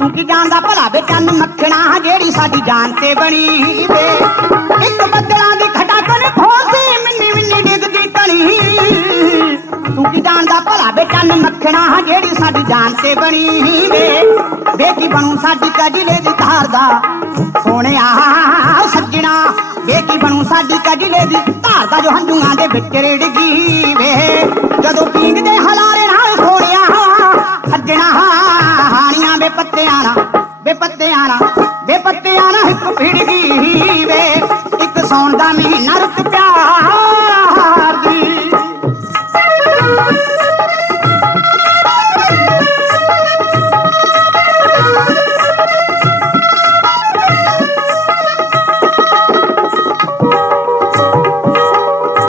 ਤੂੰ ਕੀ ਜਾਣਦਾ ਭਲਾ ਵੇ ਚੰਨ ਮੱਖਣਾ ਜਿਹੜੀ ਸਾਡੀ ਜਾਨ ਤੇ ਬਣੀ ਵੇ ਇੱਕ ਬੱਦਲਾਂ ਦੀ ਖਟਾ ਕੋਲ ਖੋਸੀ ਮਿੰਨੀ ਮਿੰਨੀ ਡਿੱਗਦੀ ਤਣੀ ਤੂੰ ਕੀ ਜਾਣਦਾ ਭਲਾ ਵੇ ਚੰਨ ਮੱਖਣਾ ਜਿਹੜੀ ਸਾਡੀ ਜਾਨ ਤੇ ਬਣੀ ਵੇ ਵੇ ਕੀ ਬਣੂ ਸਾਡੀ ਕਜਲੇ ਦੀ ਧਾਰ ਦਾ ਸੋਹਣਿਆ ਸੱਜਣਾ ਵੇ ਕੀ ਬਣੂ ਸਾਡੀ ਕਜਲੇ ਦੀ ਧਾਰ ਦਾ ਜੋ ਹੰਝੂਆਂ ਦੇ ਵਿੱਚ ਰੇੜਗੀ ਵੇ ਫਿੜ ਗਈ ਵੇ ਇੱਕ ਸੌਣ ਦਾ ਮਹੀਨਾ ਰੁੱਤ ਪਿਆ